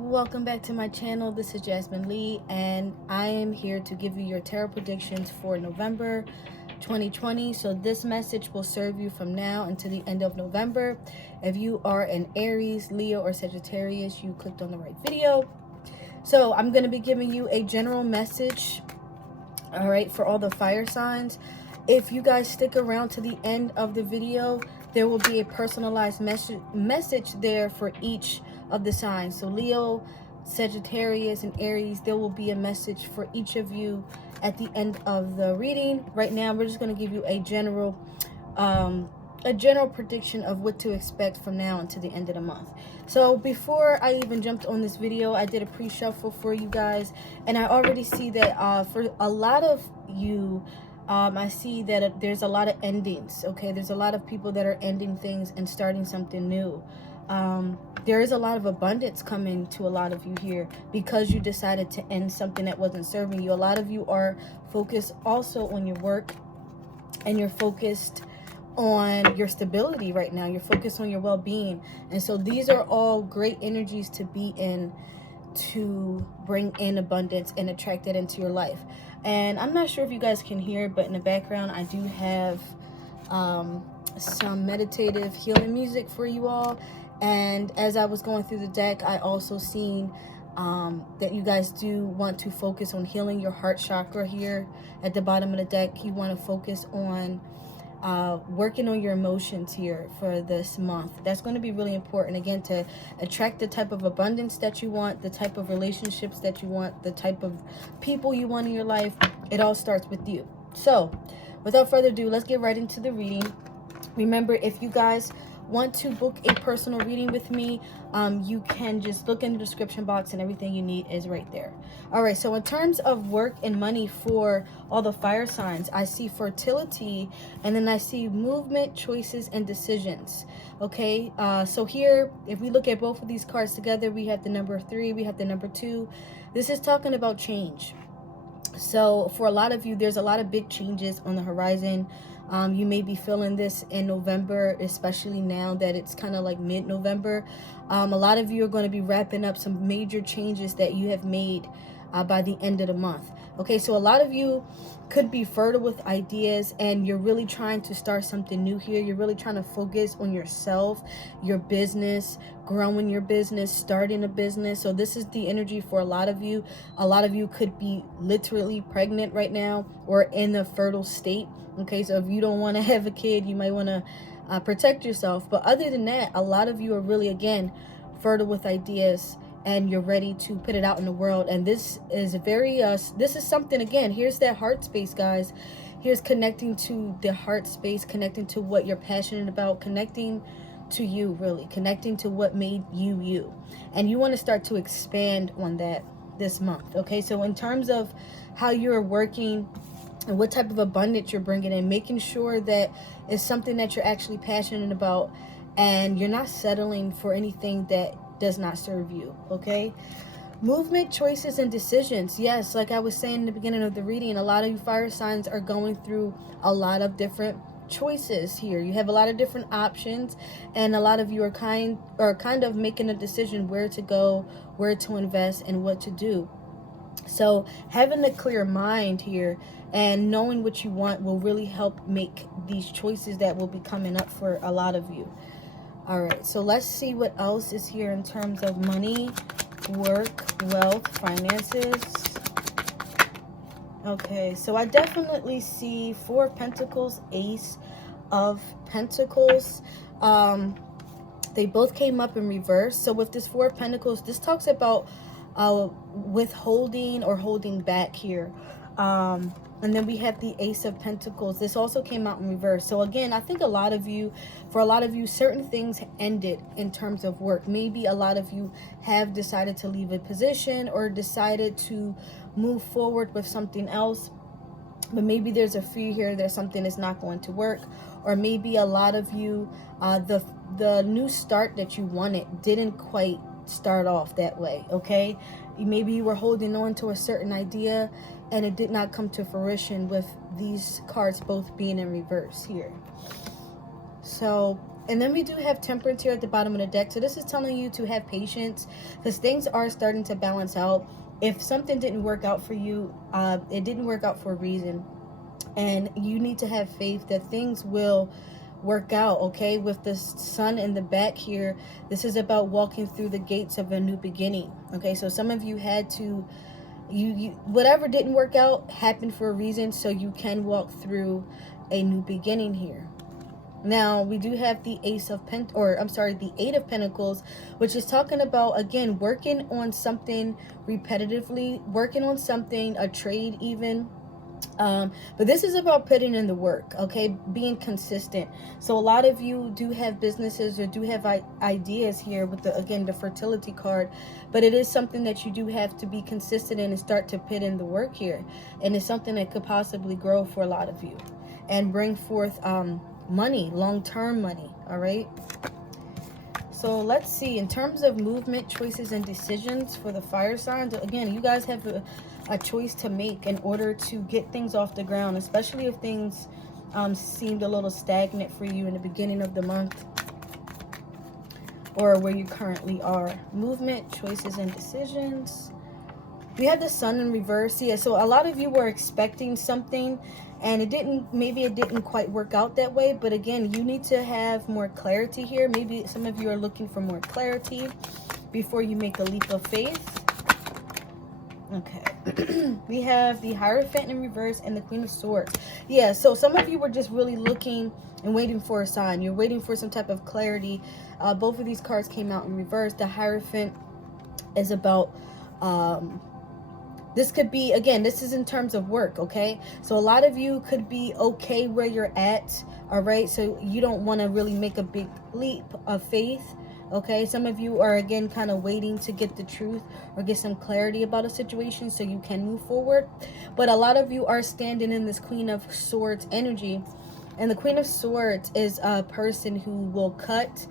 Welcome back to my channel. This is Jasmine Lee, and I am here to give you your tarot predictions for November 2020. So this message will serve you from now until the end of November. If you are an Aries, Leo, or Sagittarius, you clicked on the right video. So I'm going to be giving you a general message, all right, for all the fire signs. If you guys stick around to the end of the video, there will be a personalized message there for each of the signs. So Leo, Sagittarius, and Aries, there will be a message for each of you at the end of the reading. Right now, we're just going to give you a general prediction of what to expect from now until the end of the month. So before I even jumped on this video, I did a pre-shuffle for you guys, and I already see that for a lot of you, I see that there's a lot of endings. Okay, there's a lot of people that are ending things and starting something new. There is a lot of abundance coming to a lot of you here because you decided to end something that wasn't serving you. A lot of you are focused also on your work, and you're focused on your stability right now. You're focused on your well-being, and so these are all great energies to be in, to bring in abundance and attract it into your life. And I'm not sure if you guys can hear, but in the background I do have some meditative healing music for you all. And as I was going through the deck, I also seen that you guys do want to focus on healing your heart chakra here at the bottom of the deck. You want to focus on working on your emotions here for this month. That's going to be really important, again, to attract the type of abundance that you want, the type of relationships that you want, the type of people you want in your life. It all starts with you. So without further ado, let's get right into the reading. Remember, if you guys want to book a personal reading with me, you can just look in the description box, and everything you need is right there. All right, so in terms of work and money for all the fire signs, I see fertility, and then I see movement, choices, and decisions. Okay, so here, if we look at both of these cards together, we have the number 3, we have the number 2. This is talking about change. So for a lot of you, there's a lot of big changes on the horizon. You may be feeling this in November, especially now that it's kind of like mid-November. A lot of you are going to be wrapping up some major changes that you have made by the end of the month. Okay, so a lot of you could be fertile with ideas, and you're really trying to start something new here. You're really trying to focus on yourself, your business, growing your business, starting a business. So this is the energy for a lot of you. A lot of you could be literally pregnant right now or in a fertile state. Okay, so if you don't want to have a kid, you might want to protect yourself. But other than that, a lot of you are really, again, fertile with ideas, and you're ready to put it out in the world. And this is very this is something, again, here's that heart space, guys. Here's connecting to the heart space, connecting to what you're passionate about, connecting to you, really connecting to what made you you. And you want to start to expand on that this month. Okay, so in terms of how you're working and what type of abundance you're bringing in, making sure that it's something that you're actually passionate about, and you're not settling for anything that does not serve you. Okay, movement, choices, and decisions. Yes, like I was saying in the beginning of the reading, a lot of you fire signs are going through a lot of different choices here. You have a lot of different options, and a lot of you are kind of making a decision where to go, where to invest, and what to do. So having a clear mind here and knowing what you want will really help make these choices that will be coming up for a lot of you. All right, so let's see what else is here in terms of money, work, wealth, finances. Okay, so I definitely see 4 of Pentacles, Ace of Pentacles. They both came up in reverse. So with this 4 of Pentacles, this talks about withholding or holding back here. And then we have the Ace of Pentacles. This also came out in reverse. So again, I think for a lot of you, certain things ended in terms of work. Maybe a lot of you have decided to leave a position or decided to move forward with something else. But maybe there's a fear here that something is not going to work. Or maybe a lot of you, the new start that you wanted didn't quite start off that way. Okay, maybe you were holding on to a certain idea and it did not come to fruition, with these cards both being in reverse here. So And then we do have Temperance here at the bottom of the deck. So this is telling you to have patience, because things are starting to balance out. If something didn't work out for you, it didn't work out for a reason. And you need to have faith that things will work out, okay? With the sun in the back here, this is about walking through the gates of a new beginning, okay? So some of you had to, whatever didn't work out happened for a reason, so you can walk through a new beginning here. Now we do have the the Eight of Pentacles, which is talking about, again, working on something repetitively, working on something, a trade even. But this is about putting in the work, okay? Being consistent. So a lot of you do have businesses or do have ideas here with the fertility card, but it is something that you do have to be consistent in and start to put in the work here. And it's something that could possibly grow for a lot of you and bring forth money, long-term money. All right, so let's see, in terms of movement, choices, and decisions for the fire signs, again, you guys have a choice to make in order to get things off the ground, especially if things seemed a little stagnant for you in the beginning of the month or where you currently are. Movement, choices, and decisions. We have the sun in reverse. Yeah, so a lot of you were expecting something and maybe it didn't quite work out that way. But again, you need to have more clarity here. Maybe some of you are looking for more clarity before you make a leap of faith. Okay. We have the Hierophant in reverse and the Queen of Swords. Yeah, so some of you were just really looking and waiting for a sign. You're waiting for some type of clarity. Both of these cards came out in reverse. The Hierophant is about this could be, again, this is in terms of work, okay? So a lot of you could be okay where you're at, all right? So you don't want to really make a big leap of faith, okay? Some of you are, again, kind of waiting to get the truth or get some clarity about a situation so you can move forward. But a lot of you are standing in this Queen of Swords energy. And the Queen of Swords is a person who will cut,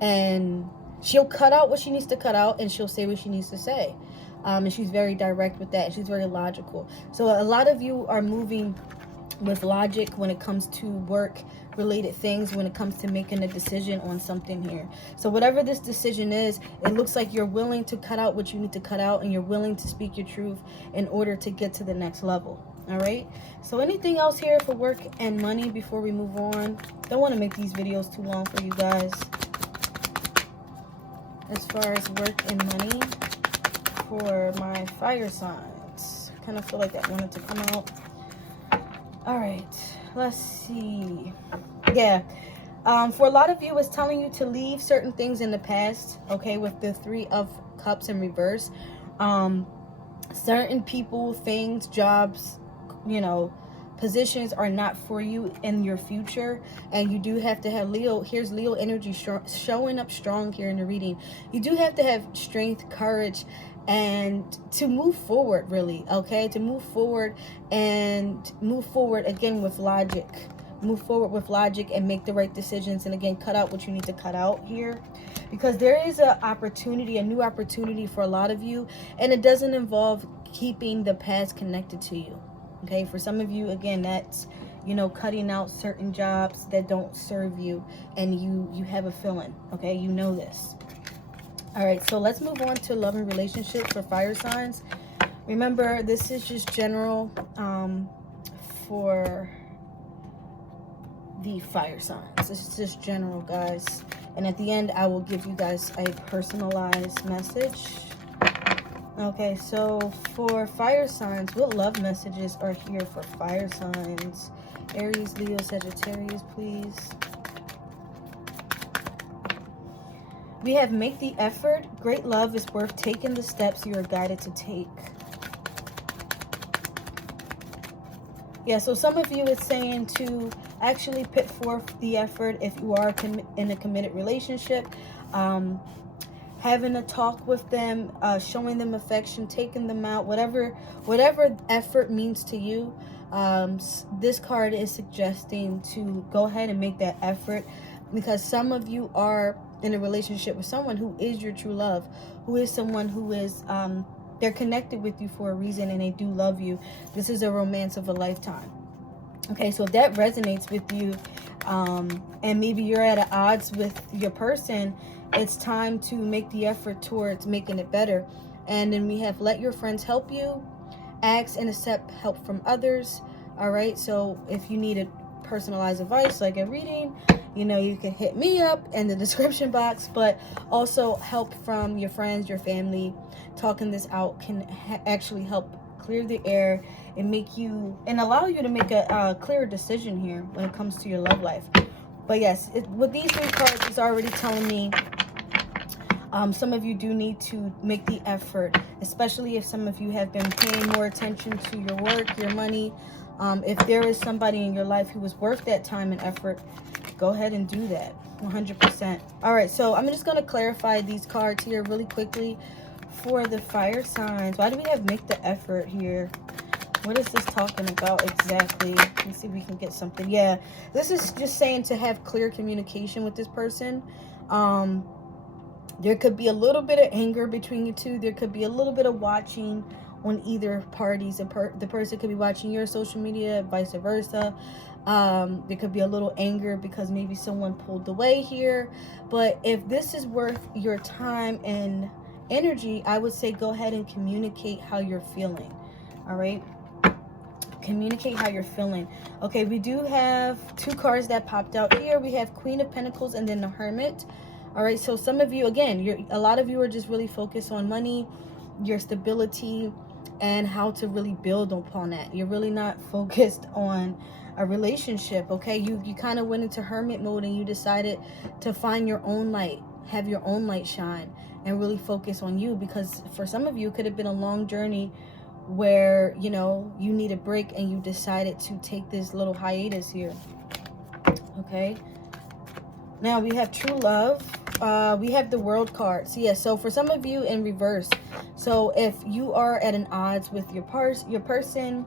and she'll cut out what she needs to cut out, and she'll say what she needs to say. And she's very direct with that. She's very logical. So a lot of you are moving with logic when it comes to work related things, when it comes to making a decision on something here. So whatever this decision is, it looks like you're willing to cut out what you need to cut out, and you're willing to speak your truth in order to get to the next level. All right, so anything else here for work and money before we move on? Don't want to make these videos too long for you guys. As far as work and money for my fire signs, kind of feel like I wanted to come out. All right, let's see. Yeah, for a lot of you, it's telling you to leave certain things in the past, okay, with the Three of Cups in reverse. Certain people, things, jobs, you know, positions are not for you in your future, and you do have to have Leo. Here's Leo energy showing up strong here in the reading. You do have to have strength, courage, and to move forward, really, okay? To move forward, and move forward again with logic. Move forward with logic and make the right decisions, and again, cut out what you need to cut out here, because there is an opportunity, a new opportunity for a lot of you, and it doesn't involve keeping the past connected to you. Okay, for some of you, again, that's, you know, cutting out certain jobs that don't serve you, and you have a feeling, okay? You know this. All right, so let's move on to love and relationships for fire signs. Remember, this is just general for the fire signs. This is just general, guys. And at the end, I will give you guys a personalized message. Okay, so for fire signs, what love messages are here for fire signs? Aries, Leo, Sagittarius, please. We have make the effort. Great love is worth taking the steps you are guided to take. Yeah, so some of you is saying to actually put forth the effort if you are in a committed relationship. Having a talk with them, showing them affection, taking them out, whatever effort means to you. This card is suggesting to go ahead and make that effort, because some of you are in a relationship with someone who is your true love, who is someone who is, they're connected with you for a reason, and they do love you. This is a romance of a lifetime. Okay, so if that resonates with you, and maybe you're at odds with your person, it's time to make the effort towards making it better. And then we have let your friends help you, ask and accept help from others. All right, so if you need a personalized advice like a reading, you know, you can hit me up in the description box. But also help from your friends, your family. Talking this out can actually help clear the air and make you and allow you to make a clearer decision here when it comes to your love life. But yes, with these 3 cards, it's already telling me some of you do need to make the effort, especially if some of you have been paying more attention to your work, your money. If there is somebody in your life who is worth that time and effort, go ahead and do that 100%. All right, so I'm just going to clarify these cards here really quickly for the fire signs. Why do we have make the effort here? What is this talking about exactly? Let's see if we can get something. Yeah, this is just saying to have clear communication with this person. There could be a little bit of anger between you two. There could be a little bit of watching on either parties. The person could be watching your social media, vice versa. There could be a little anger because maybe someone pulled away here. But if this is worth your time and energy, I would say go ahead and communicate how you're feeling. All right, communicate how you're feeling. Okay, we do have 2 cards that popped out here. We have Queen of Pentacles and then the Hermit. All right, so some of you, again, a lot of you are just really focused on money, your stability, and how to really build upon that. You're really not focused on a relationship. Okay, you kind of went into hermit mode and you decided to find your own light, have your own light shine, and really focus on you. Because for some of you, it could have been a long journey where, you know, you need a break and you decided to take this little hiatus here. Okay, now we have true love. We have the World card. So yeah, so for some of you in reverse, so if you are at an odds with your person,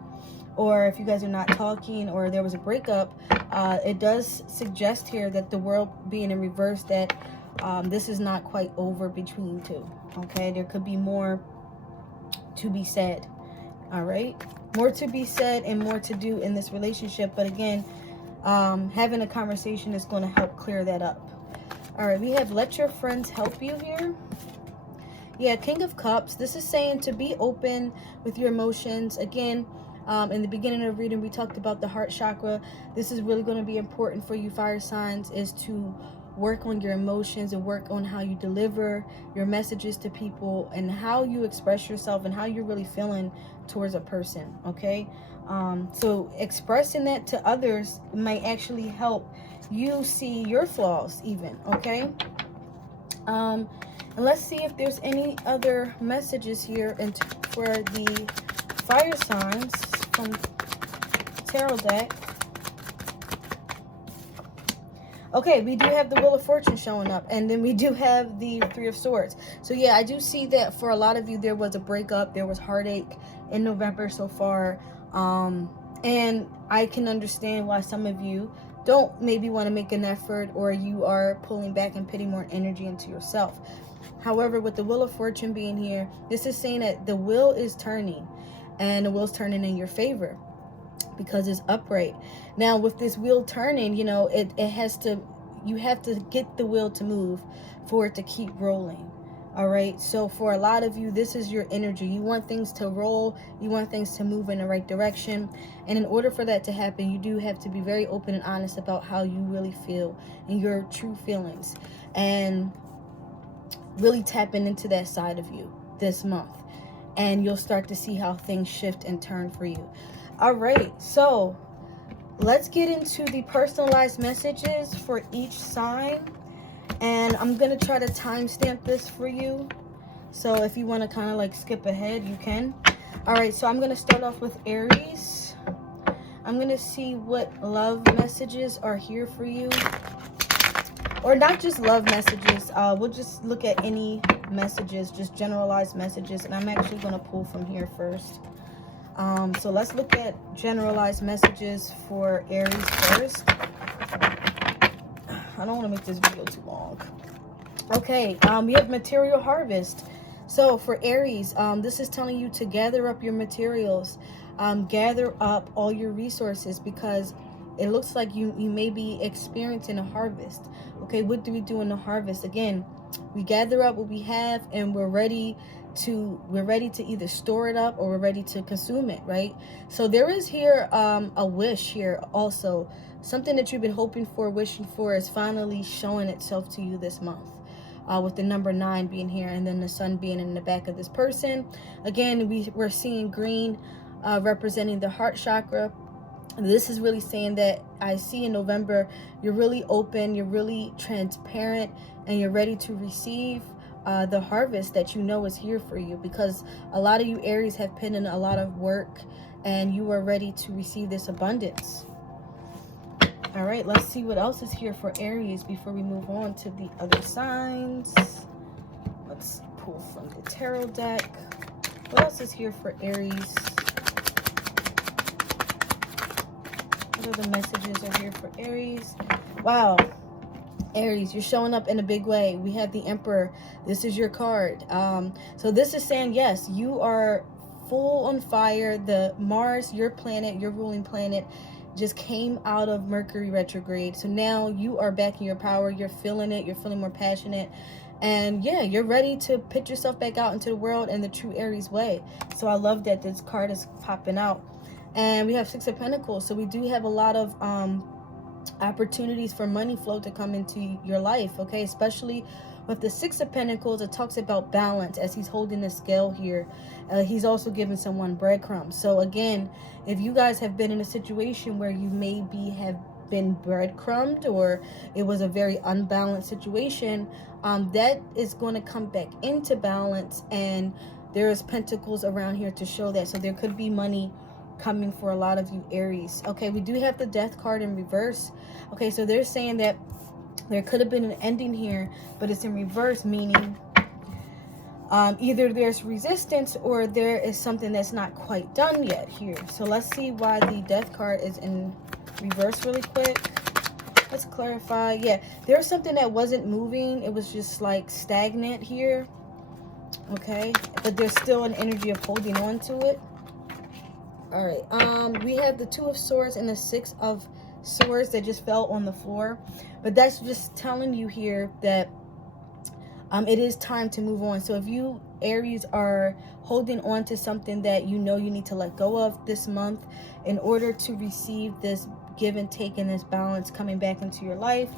or if you guys are not talking, or there was a breakup, it does suggest here that the World being in reverse, that this is not quite over between you two. Okay, there could be more to be said. All right, more to be said and more to do in this relationship. But again, having a conversation is going to help clear that up. All right, we have let your friends help you here. Yeah, King of Cups. This is saying to be open with your emotions. Again, in the beginning of the reading, we talked about the heart chakra. This is really going to be important for you fire signs, is to work on your emotions and work on how you deliver your messages to people and how you express yourself and how you're really feeling towards a person. Okay, so expressing that to others might actually help you see your flaws even. Okay, and let's see if there's any other messages here and for the fire signs from tarot deck. Okay, we do have the Wheel of Fortune showing up, and then we do have the 3 of Swords. So yeah, I do see that for a lot of you, there was a breakup, there was heartache in November so far, and I can understand why some of you don't maybe want to make an effort, or you are pulling back and putting more energy into yourself. However, with the Wheel of Fortune being here, this is saying that the wheel is turning, and the wheel's turning in your favor because it's upright. Now with this wheel turning, you know, it has to, you have to get the wheel to move for it to keep rolling. All right, so for a lot of you, this is your energy. You want things to roll, you want things to move in the right direction, and in order for that to happen, you do have to be very open and honest about how you really feel and your true feelings, and really tapping into that side of you this month, and you'll start to see how things shift and turn for you. All right, so let's get into the personalized messages for each sign. And I'm going to try to timestamp this for you. So if you want to kind of like skip ahead, you can. All right, so I'm going to start off with Aries. I'm going to see what love messages are here for you. Or not just love messages. We'll just look at any messages, just generalized messages. And I'm actually going to pull from here first. So let's look at generalized messages for Aries first. I don't want to make this video too long. Okay, we have material harvest. So for Aries, this is telling you to gather up your materials. gather up all your resources, because it looks like you may be experiencing a harvest. Okay, what do we do in the harvest? Again, we gather up what we have, and we're ready to either store it up, or we're ready to consume it, right? So there is here a wish here also. Something that you've been hoping for, wishing for, is finally showing itself to you this month. With the number 9 being here, and then the sun being in the back of this person. Again, we're seeing green representing the heart chakra. This is really saying that I see in November, you're really open, you're really transparent, and you're ready to receive the harvest that you know is here for you, because a lot of you Aries have put in a lot of work, and you are ready to receive this abundance. All right, let's see what else is here for Aries before we move on to the other signs. Let's pull from the tarot deck. What else is here for Aries? What other messages are here for Aries? Wow, Aries, you're showing up in a big way. We have the Emperor. This is your card. So this is saying, yes, you are full on fire. The Mars, your planet, your ruling planet, just came out of Mercury retrograde. So now you are back in your power. You're feeling it. You're feeling more passionate. And yeah, you're ready to put yourself back out into the world in the true Aries way. So I love that this card is popping out. And we have 6 of Pentacles. So we do have a lot of opportunities for money flow to come into your life. Okay, especially with the 6 of Pentacles, it talks about balance as he's holding the scale here. He's also giving someone breadcrumbs. So again, if you guys have been in a situation where you maybe have been breadcrumbed, or it was a very unbalanced situation, that is going to come back into balance, and there's pentacles around here to show that. So there could be money coming for a lot of you Aries. Okay, we do have the Death card in reverse. Okay, so they're saying that there could have been an ending here, but it's in reverse, meaning either there's resistance, or there is something that's not quite done yet here. So let's see why the Death card is in reverse really quick. Let's clarify. Yeah, there's something that wasn't moving. It was just like stagnant here. Okay, but there's still an energy of holding on to it. All right, we have the 2 of Swords and the 6 of Swords that just fell on the floor. But that's just telling you here that it is time to move on. So if you Aries are holding on to something that you know you need to let go of this month in order to receive this give and take and this balance coming back into your life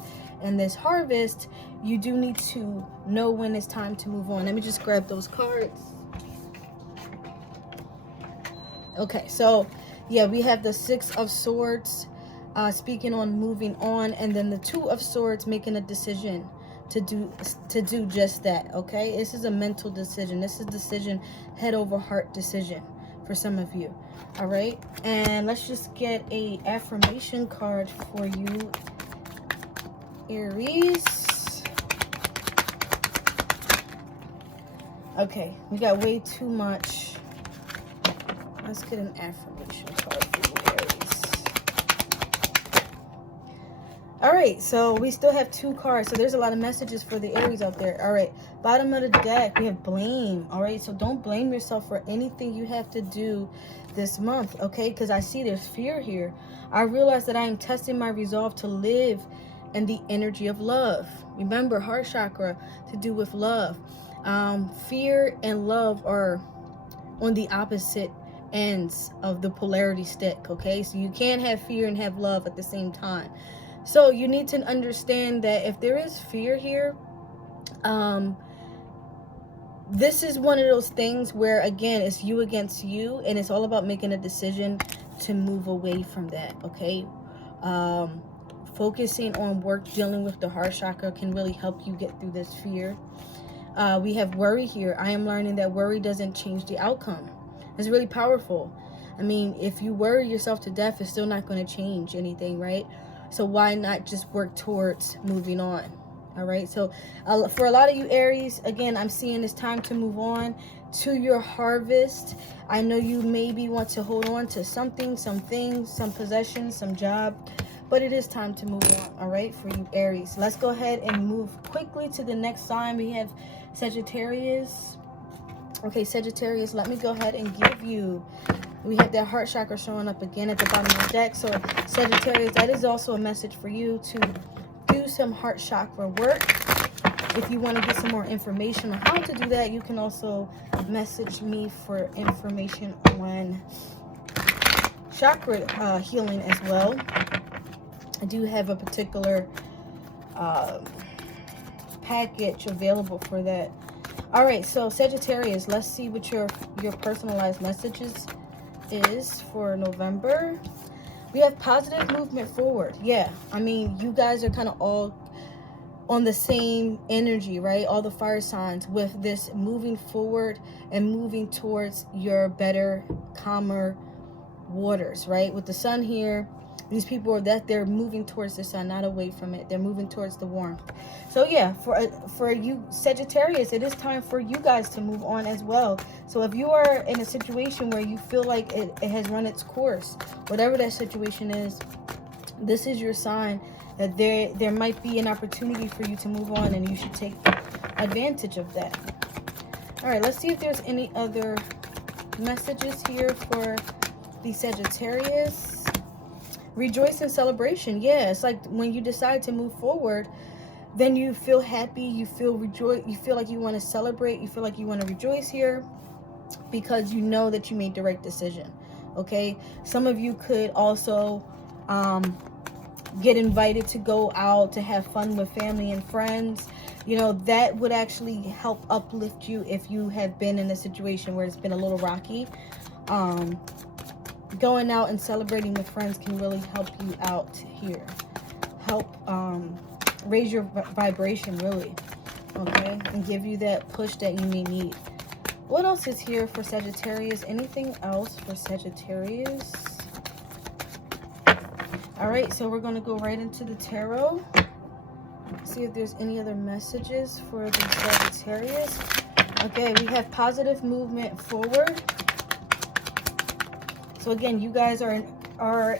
and this harvest, you do need to know when it's time to move on. Let me just grab those cards. Okay, so yeah, we have the 6 of Swords speaking on moving on, and then the 2 of Swords making a decision to do just that. Okay, this is a mental decision. This is a decision, head over heart decision for some of you. All right, and let's just get a affirmation card for you Aries. Okay, we got way too much. Let's get an affirmation card for you Aries. All right, so we still have 2 cards. So there's a lot of messages for the Aries out there. All right, bottom of the deck, we have blame. All right, so don't blame yourself for anything you have to do this month, okay? Because I see there's fear here. I realize that I am testing my resolve to live in the energy of love. Remember, heart chakra to do with love. Fear and love are on the opposite ends of the polarity stick, okay? So you can't have fear and have love at the same time. So you need to understand that if there is fear here, this is one of those things where, again, it's you against you, and it's all about making a decision to move away from that, okay? Focusing on work, dealing with the heart chakra can really help you get through this fear. We have worry here. I am learning that worry doesn't change the outcome. It's really powerful. I mean, if you worry yourself to death, it's still not going to change anything, right? So why not just work towards moving on? All right. So for a lot of you Aries, again, I'm seeing it's time to move on to your harvest. I know you maybe want to hold on to something, some things, some possessions, some job, but it is time to move on. All right, for you Aries. Let's go ahead and move quickly to the next sign. We have Sagittarius. Okay, Sagittarius, let me go ahead and give you We have that heart chakra showing up again at the bottom of the deck. So Sagittarius, that is also a message for you to do some heart chakra work. If you want to get some more information on how to do that, you can also message me for information on chakra healing as well. I do have a particular package available for that. All right, so Sagittarius, let's see what your personalized messages is for November. We have positive movement forward. Yeah, I mean, you guys are kind of all on the same energy, right? All the fire signs with this moving forward and moving towards your better, calmer waters, right? With the sun here, these people are that they're moving towards the sun, not away from it. They're moving towards the warmth. So yeah, for you Sagittarius, it is time for you guys to move on as well. So if you are in a situation where you feel like it has run its course, whatever that situation is, this is your sign that there might be an opportunity for you to move on, and you should take advantage of that. All right, let's see if there's any other messages here for the Sagittarius. Rejoice in celebration. Yeah, it's like when you decide to move forward, then you feel happy, you feel you feel like you want to celebrate, you feel like you want to rejoice here because you know that you made the right decision. Okay, some of you could also get invited to go out to have fun with family and friends. You know, that would actually help uplift you if you have been in a situation where it's been a little rocky. Going out and celebrating with friends can really help you out here. Help raise your vibration, really. Okay, and give you that push that you may need. What else is here for Sagittarius? Anything else for Sagittarius? All right, so we're going to go right into the tarot. See if there's any other messages for the Sagittarius. Okay, we have positive movement forward. So again, you guys are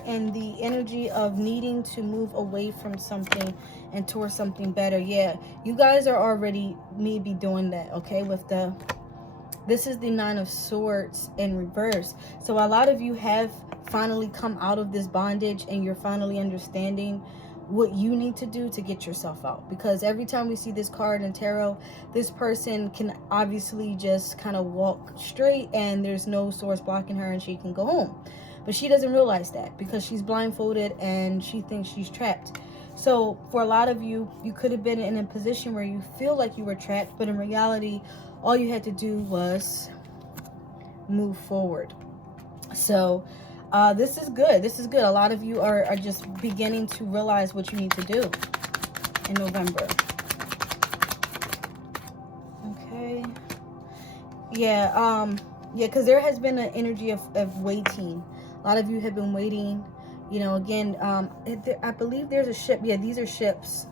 in the energy of needing to move away from something and towards something better. Yeah, you guys are already maybe doing that, okay? With this is the Nine of Swords in reverse. So a lot of you have finally come out of this bondage, and you're finally understanding what you need to do to get yourself out. Because every time we see this card in tarot, this person can obviously just kind of walk straight and there's no swords blocking her and she can go home. But she doesn't realize that because she's blindfolded and she thinks she's trapped. So for a lot of you, you could have been in a position where you feel like you were trapped, but in reality, all you had to do was move forward. So this is good. This is good. A lot of you are just beginning to realize what you need to do in November. Okay. Yeah, because there has been an energy of waiting. A lot of you have been waiting. You know, again, I believe there's a ship. Yeah, these are ships.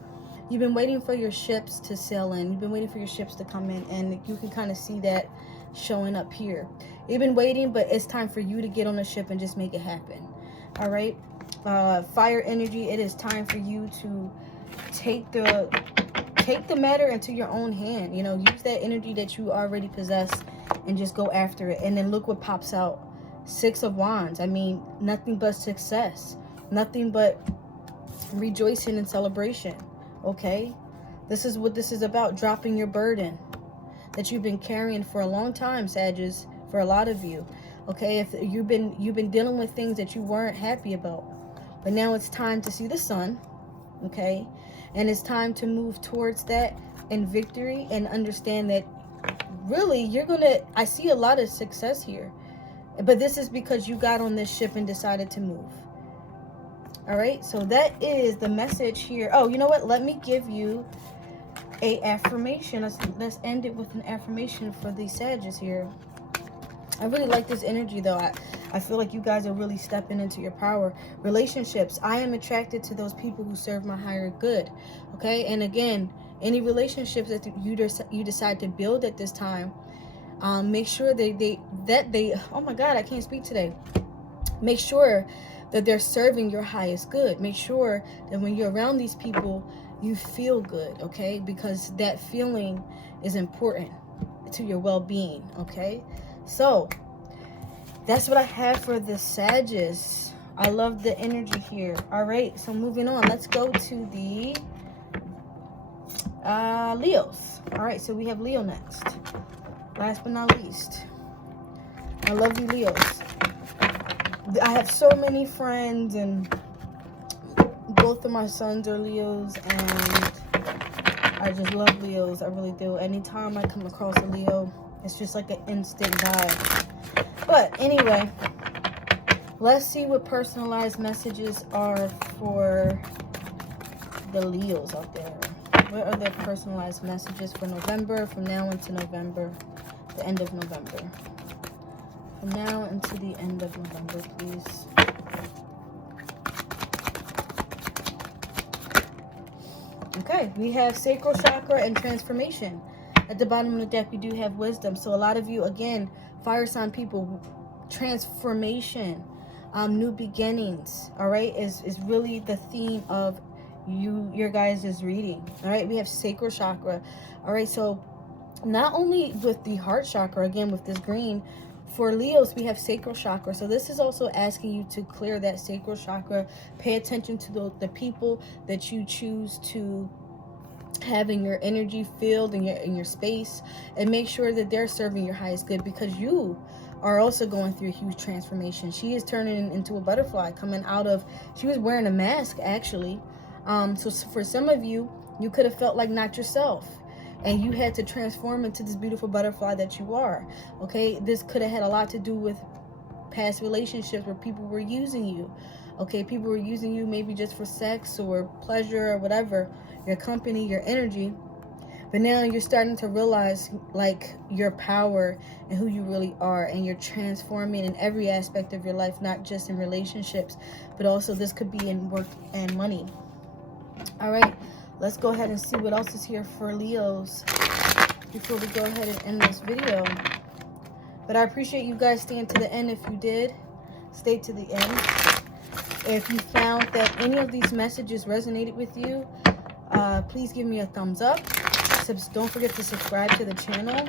You've been waiting for your ships to sail in. You've been waiting for your ships to come in, and you can kind of see that showing up here. You've been waiting, but it's time for you to get on the ship and just make it happen. All right, fire energy. It is time for you to take the matter into your own hand. You know, use that energy that you already possess and just go after it. And then look what pops out. Six of Wands. I mean, nothing but success, nothing but rejoicing and celebration. Okay, this is what this is about. Dropping your burden that you've been carrying for a long time, Sagittarius, for a lot of you. Okay, if you've been dealing with things that you weren't happy about, but now it's time to see the sun. Okay, and it's time to move towards that in victory and understand that really I see a lot of success here, but this is because you got on this ship and decided to move. All right, so that is the message here. Oh, you know what? Let me give you a affirmation. Let's end it with an affirmation for the Sagittarius here. I really like this energy, though. I feel like you guys are really stepping into your power. Relationships. I am attracted to those people who serve my higher good. Okay, and again, any relationships that you decide to build at this time, make sure they oh my God, I can't speak today. Make sure that they're serving your highest good. Make sure that when you're around these people, you feel good, okay? Because that feeling is important to your well-being, okay? So That's what I have for the Sagittarius. I love the energy here. All right, so moving on. Let's go to the Leos. All right, so we have Leo next. Last but not least. I love you, Leos. I have so many friends, and both of my sons are Leos, and I just love Leos. I really do. Anytime I come across a Leo, it's just like an instant vibe. But anyway, let's see what personalized messages are for the Leos out there. What are their personalized messages for November, from now into November, the end of November? From now into the end of November, please. Okay, we have sacral chakra and transformation. At the bottom of the deck, we do have wisdom. So a lot of you, again, fire sign people, transformation, new beginnings, all right, is really the theme of your guys' reading. All right, we have sacral chakra. All right, so not only with the heart chakra, again, with this green, for Leos, we have sacral chakra. So this is also asking you to clear that sacral chakra. Pay attention to the people that you choose to have in your energy field, in your space, and make sure that they're serving your highest good, because you are also going through a huge transformation. She is turning into a butterfly, coming out of, she was wearing a mask actually. So for some of you, you could have felt like not yourself, and you had to transform into this beautiful butterfly that you are. Okay, this could have had a lot to do with past relationships where people were using you. Okay, people were using you maybe just for sex or pleasure or whatever, your company, your energy. But now you're starting to realize like your power and who you really are, and you're transforming in every aspect of your life, not just in relationships, but also this could be in work and money. All right, let's go ahead and see what else is here for Leos before we go ahead and end this video. But I appreciate you guys staying to the end. If you did, stay to the end. If you found that any of these messages resonated with you, please give me a thumbs up. Don't forget to subscribe to the channel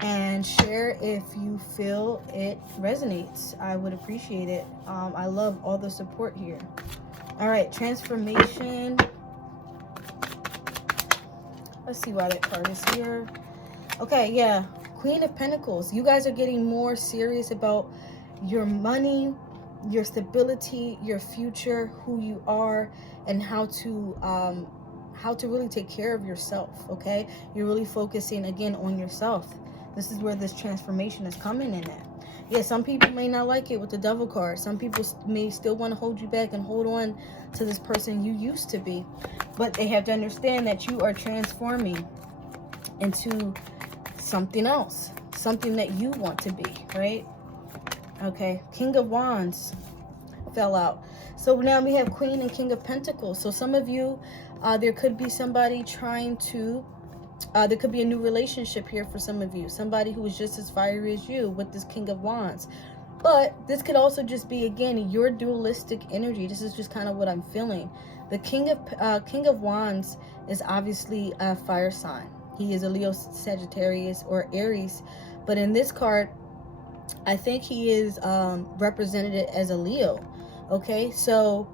and share if you feel it resonates. I would appreciate it. I love all the support here. All right, transformation. Let's see why that card is here. Okay, yeah, Queen of Pentacles. You guys are getting more serious about your money, your stability, your future, who you are, and how to really take care of yourself. Okay, you're really focusing again on yourself. This is where this transformation is coming in at. Yeah, some people may not like it with the Devil card. Some people may still want to hold you back and hold on to this person you used to be, but they have to understand that you are transforming into something else, something that you want to be, right? Okay, King of Wands fell out. So now we have Queen and King of Pentacles. So some of you, there could be somebody trying to, there could be a new relationship here for some of you. Somebody who is just as fiery as you with this King of Wands. But this could also just be, again, your dualistic energy. This is just kind of what I'm feeling. The King of Wands is obviously a fire sign. He is a Leo, Sagittarius, or Aries. But in this card, I think he is represented as a Leo. Okay, so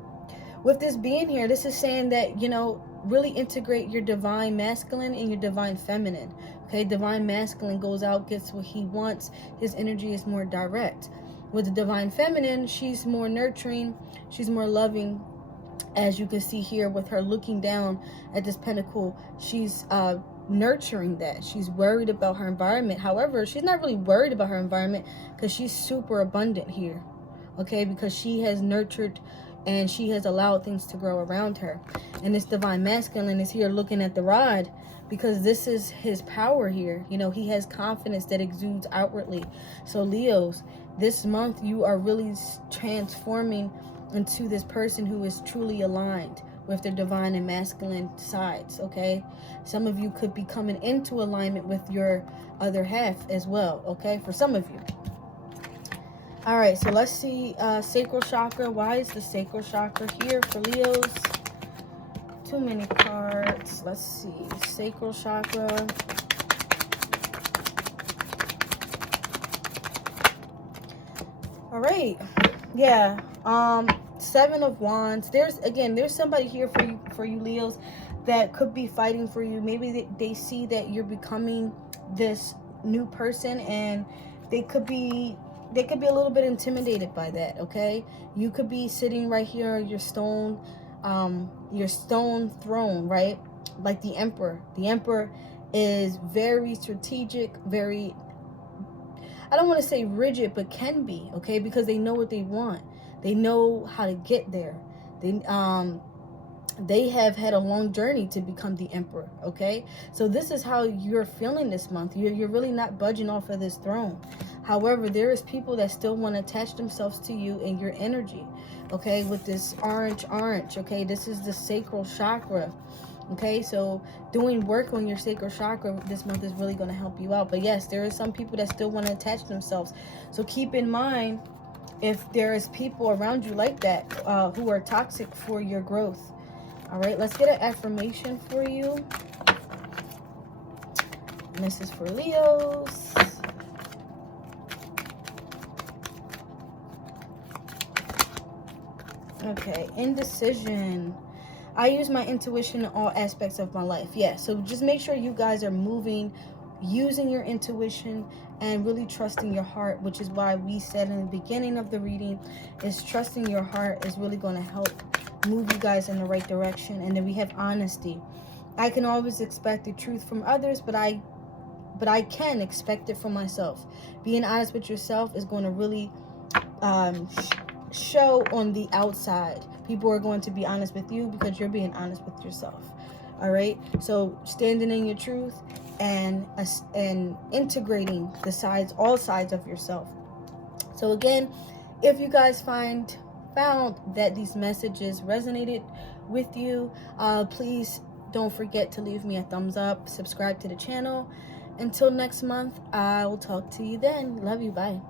with this being here, this is saying that, you know, really integrate your divine masculine and your divine feminine. Okay, divine masculine goes out, gets what he wants. His energy is more direct. With the divine feminine, she's more nurturing, she's more loving. As you can see here with her looking down at this pentacle, she's nurturing that. She's worried about her environment. However, she's not really worried about her environment because she's super abundant here. Okay, because she has nurtured and she has allowed things to grow around her. And this divine masculine is here looking at the rod, because this is his power here. You know, he has confidence that exudes outwardly. So Leos, this month you are really transforming into this person who is truly aligned with their divine and masculine sides. Okay, some of you could be coming into alignment with your other half as well. Okay, for some of you. All right, so let's see sacral chakra. Why is the sacral chakra here for Leos? Too many cards. Let's see. Sacral chakra. All right. Yeah. 7 of Wands. There's somebody here for you Leos that could be fighting for you. Maybe they see that you're becoming this new person, and they could be a little bit intimidated by that. Okay, you could be sitting right here on your stone throne, right? Like the emperor. The emperor is very strategic, very, I don't want to say rigid, but can be, okay? Because they know what they want. They know how to get there. They have had a long journey to become the emperor, okay? So this is how you're feeling this month. You're really not budging off of this throne. However, there is people that still want to attach themselves to you and your energy, okay? With this orange, okay? This is the sacral chakra. Okay, so doing work on your sacral chakra this month is really going to help you out. But yes, there are some people that still want to attach themselves. So keep in mind, if there is people around you like that who are toxic for your growth. All right, let's get an affirmation for you. And this is for Leos. Okay, indecision. I use my intuition in all aspects of my life. Yeah, so just make sure you guys are moving, using your intuition, and really trusting your heart, which is why we said in the beginning of the reading, is trusting your heart is really going to help move you guys in the right direction. And then we have honesty. I can always expect the truth from others, but I can expect it from myself. Being honest with yourself is going to really show on the outside. People are going to be honest with you because you're being honest with yourself. All right, so standing in your truth and integrating all sides of yourself. So again, if you guys found that these messages resonated with you, please don't forget to leave me a thumbs up, subscribe to the channel. Until next month, I will talk to you then. Love you. Bye.